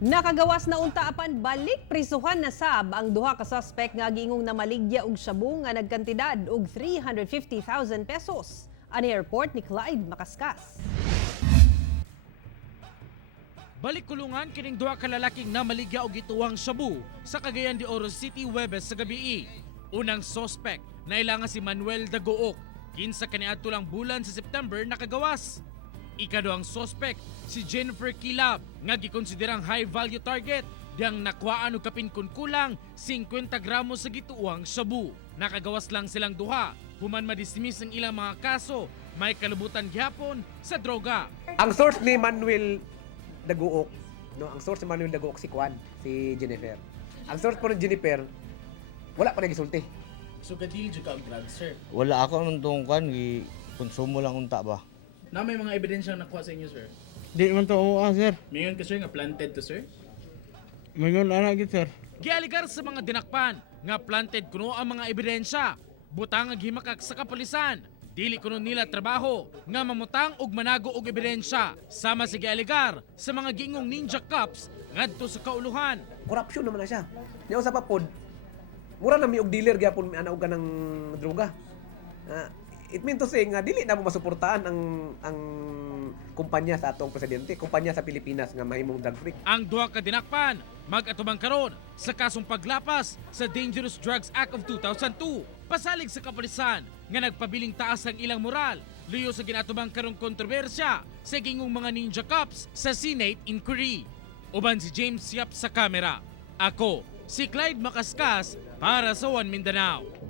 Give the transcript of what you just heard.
Nakagawas na unta apan balik prisuhan na sab ang duha ka suspek nga giingong namaligya og shabu nga nagkantidad og 350,000 pesos. Ani airport ni Clyde Makaskas. Balik Kulungan kining duha ka lalaking namaligya og gituwang shabu sa Cagayan de Oro City Huwebes sa gabii. Unang suspek na ilang si Manuel Dagook, kinsa kaniadto lang bulan sa September nakagawas. Ikaduhang suspek si Jennifer Kilab nga gikonsiderang high value target diyang nakuhaan og kapin kulang 50 gramos sa gituwang shabu. Nakagawas lang silang duha human madismiss ang ilang mga kaso, may kalubutan gihapon sa droga. Ang source ni Manuel Dagook, ang source ni Manuel Dagook si Jennifer. Ang source po ni Jennifer, wala pa nagisulti. So gadil jud ka og drugs, sir? Wala ako nung tungkan, konsumo lang unta ba. Na may mga ebidensyang nakuha sa inyo, sir? Di man to sir. Mingon ka, sir, nga planted to, sir? Mingon anak gid sir. Gialigar sa mga dinakpan nga planted kuno ang mga ebidensya. Butang nga gihimakak sa kapulisan. Dili kuno nila trabaho nga mamutang og manago og ebidensya. Sama sa gialigar sa mga giingong ninja cops ngadto sa kauluhan. Korupsyon naman na siya. Nya usa pa pod, mura na mi og dealer gyapon mi ana og ganang droga. It means to say nga dili na mo masuportahan ang kumpanya sa atong presidente, kumpanya sa Pilipinas nga mahimong drug free. Ang duha ka dinakpan mag-atubang karon sa kasong paglapas sa Dangerous Drugs Act of 2002. Pasalig sa kapulisan nga nagpabiling taas ang ilang moral, luyo sa ginatubang karong kontrobersya sa gingong mga ninja cops sa Senate inquiry. Uban si James Yap sa kamera. Ako, si Clyde Makaskas para sa One Mindanao.